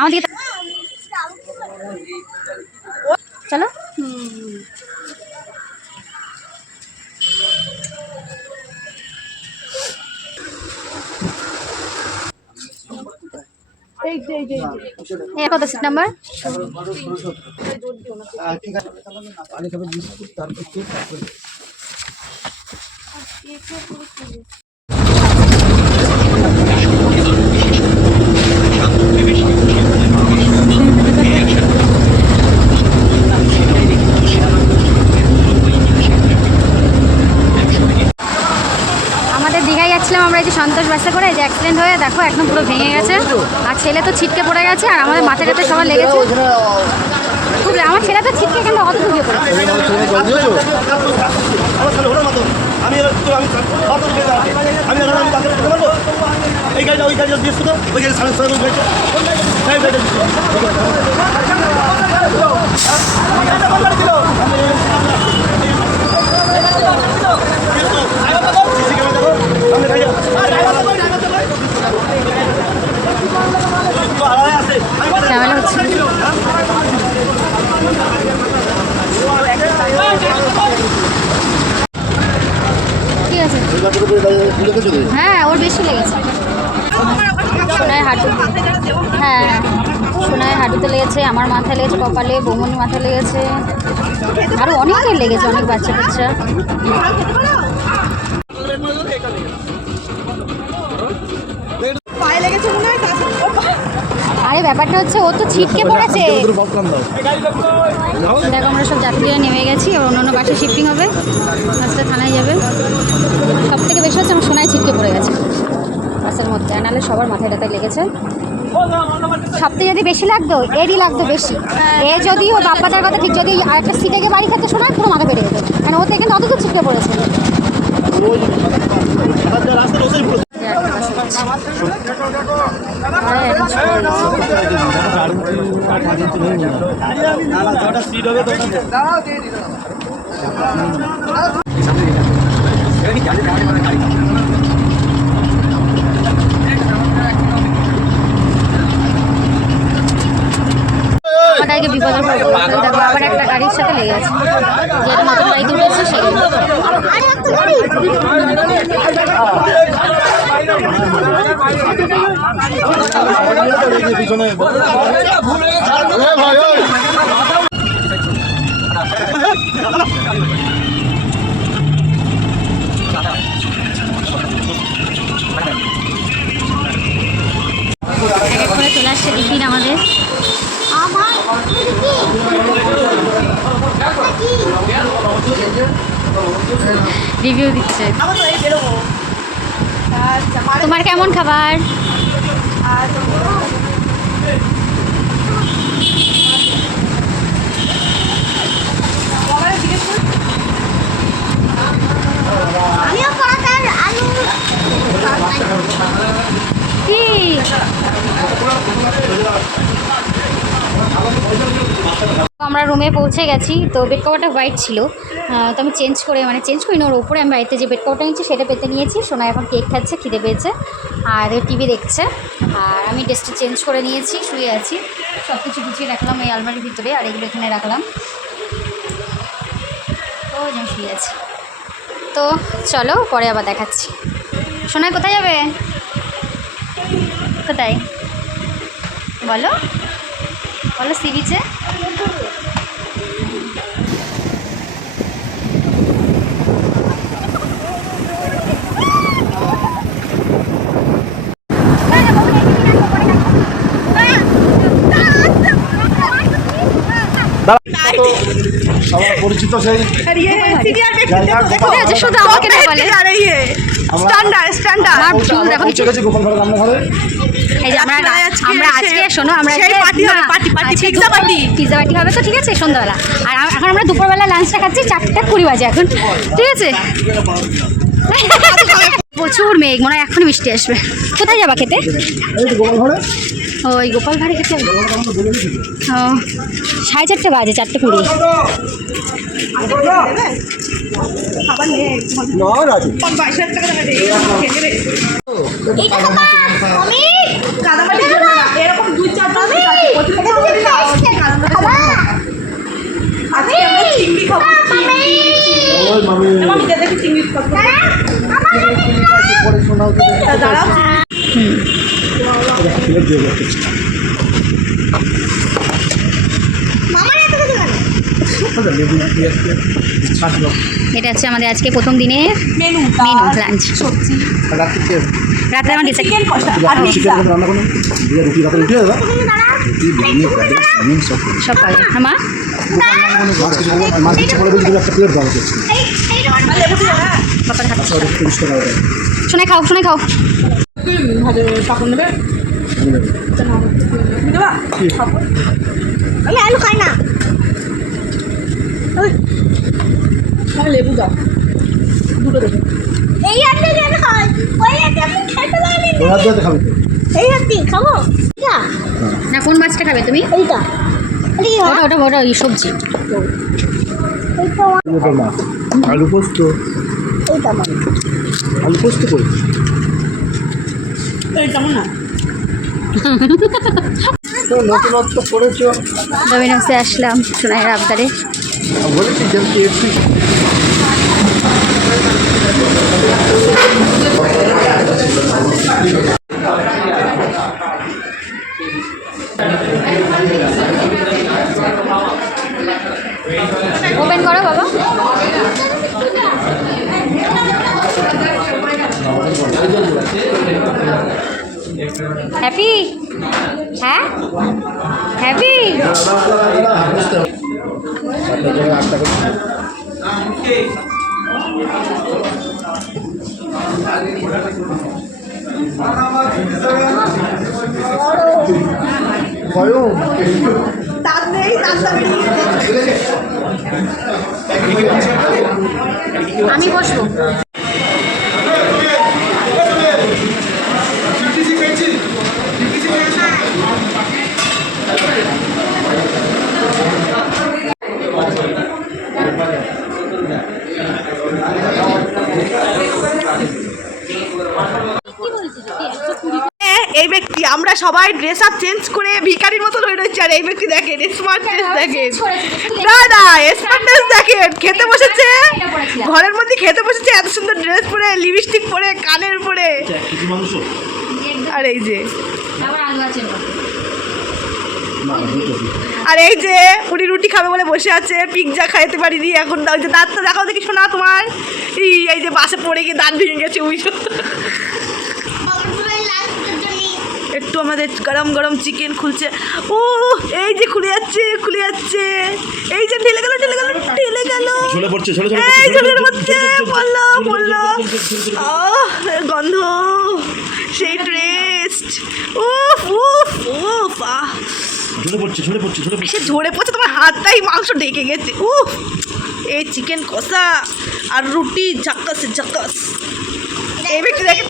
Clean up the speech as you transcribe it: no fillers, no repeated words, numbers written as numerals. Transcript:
আমাদেরকে চলো। কত সিট নাম্বার? আমরা এই যে সন্তোষ বাসে করে যে অ্যাক্সিডেন্ট হয়ে দেখো একদম পুরো ভেঙে গেছে, আর ছেলে তো ছিটকে পড়ে গেছে, আর আমাদের মাথাটাতে সবার লেগেছে খুব। আমার ছেলে তো ছিটকে কেন অত ঢুকে পড়েছে। ঝামেলা হচ্ছে। ঠিক আছে, হ্যাঁ ওর বেশি লেগেছে। সোনায় হাঁটু, হ্যাঁ সোনায় হাঁটুতে লেগেছে, আমার মাথায় লেগেছে, কপালে, বৌমনির মাথায় লেগেছে, আরও অনেকের লেগেছে, অনেক বাচ্চা কাচ্চা। আরে ব্যাপারটা হচ্ছে ও তো ছিটকে পড়েছে। দেখো আমরা সব যাত্রীরা নেমে গেছি, অন্য অন্য বাসে শিফটিং হবে, বাসটা থানায় যাবে। সব থেকে বেশি হচ্ছে আমার সোনায় ছিটকে পড়ে গেছে বাসের মধ্যে, নাহলে সবার মাথায় টাথায় লেগেছে। সবথেকে যদি বেশি লাগতো এরই লাগতো বেশি। এ যদি ও বাপ্পাটার কথা ঠিক যদি আর একটা সিটে গিয়ে বাড়ি খেতে শোনায় পুরো মাথা বেড়ে যেত, মানে ও থেকে অত দূর ছিটকে পড়েছে। বিপদের দেখো আবার একটা গাড়ির সাথে লেগে আছে, যেটা নতুন গাড়িতে উঠেছে সেটা। চলে আসছে টিফিন আমাদের। রিভিউ দিচ্ছে। তোমার কেমন খাবার? কি আমরা রুমে পৌঁছে গেছি। তো বেড কভারটা হোয়াইট ছিল, তো আমি চেঞ্জ করি না, ওর উপরে আমি বাড়িতে যে বেড কভারটা নিচ্ছি সেটা পেতে নিয়েছি। সোনা এখন কেক খাচ্ছে, খিদে পেয়েছে, আর টিভি দেখছে, আর আমি ড্রেসটা চেঞ্জ করে নিয়েছি, শুয়ে আছি। সব কিছু গুছিয়ে রাখলাম এই আলমারির ভিতরে, আর এগুলো এখানে রাখলাম। তো আমি শুয়ে আছি। তো চলো পরে আবার দেখাচ্ছি। সোনা কোথায় যাবে? কোথায় বলো বলো? সি বিচে। পরিচিত সেই শুধু আমাকে না বলে আমরা আজকে শোনো, আমরা পিৎজা পার্টি হবে তো, ঠিক আছে সন্ধ্যাবেলা। আর এখন আমরা দুপুরবেলা লাঞ্চটা খাচ্ছি, 4:20 বাজে এখন, ঠিক আছে। প্রচুর মেঘ, মনে হয় এখনই বৃষ্টি আসবে। কোথায় যাবা খেতে? ওই গোপাল ভাড়ে খেতে হবে। ও 4:30 বাজে, 4:20। খাবার নেই না রাজু 22,000 টাকা দেবে খেয়ে রে এইটা তো মা আমি কাদামাটির জন্য না, এরকম 2-4 আমি প্রতিদিন এটা তুমি টেস্ট খাবা আজকে আমরা চিংড়ি খাবো ওই মামি আমি দেখি চিংড়ি খাবো পরে শোনাও তো দাঁড়াও প্লেট দিয়ে যাচ্ছে মামার এত কিছু কেন লেবু দিয়ে ছাড়লো এটা হচ্ছে আমাদের আজকে প্রথম দিনে মেনু লাঞ্চ। সবজি রাত্রিতে রাতে আমার ডিসাইড চিকেন কষা আর চিকেন পিৎজা রান্না করুন দিয়ে রুটি রাতে উঠে দাদা রুটি বিরিয়ানি ফ্রাইড রাইস চাউমিন সব কিছু। সব পাওয়া যায়। হ্যাঁ মা মাছ কিছু বলে দিলে একটা প্লেট দাও এইটা আর লেবু দিয়ে হ্যাঁ পাপার হাত সরি 30 টাকা দাও শোনাই খাও শোনাই খাও ভাজা পাপড় নেবে দেবা পাপড় আমি আলু খাই না আমি লেবু দাও দুটো দেবে এই হাতে আমি খাই ওই হাতে আমি খেতে পারি ওই হাত দিয়ে খাবে এই হাতে খাবো এটা না কোন মাছটা খাবে তুমি? এইটা এটা কি হয় ওটা ওটা ওই সবজি। এইটা ওটা মাছ আলু পোস্ত এইটা আমার আলু পোস্ত করি এই কেমন না তো নতুনত্ব করেছো ডোমিনোসে আসলাম সোনাইয়ের আবদারে। বলেছি যেমন একটু ওপেন করো বাবা। হ্যাপি? হ্যাঁ হ্যাপি? দাঁত নেই দাঁতটা বেরিয়ে আমি বসবো। এই ব্যক্তি আমরা সবাই ড্রেস আপ চেঞ্জ করে ভিখারির মতো হয়ে রয়েছে আর এই ব্যক্তি দেখেন স্মার্টনেস দেখেন না না স্মার্টনেস দেখেন খেতে বসেছে ঘরের মধ্যে খেতে বসেছে এত সুন্দর ড্রেস পরে লিপস্টিক পরে কানের পরে আর এই যে আবার আলু আছে আর এই যে উনি রুটি খাবে বলে বসে আছে পিৎজা খাইতে পারিনি এখন ওই যে দাঁতটা দেখাও দেখি শোনা তোমার এই যে বাসে পড়ে গিয়ে দাঁত ভেঙে গেছে ওই একটু আমাদের গরম গরম চিকেন খুলছে ও এই যে খুলে যাচ্ছে এই যে ঢেলে গেল ঝোলে পড়ছে এই ঝোলের মধ্যে বললো গন্ধ সেই টেস্ট উফ উফ উফ ঝোলে পড়ছে সে ঝরে পড়ছে তোমার হাতটাই মাংস ঢেকে গেছে উফ এই চিকেন কষা আর রুটি ঝাক্কাস এই ব্যক্তি দেখে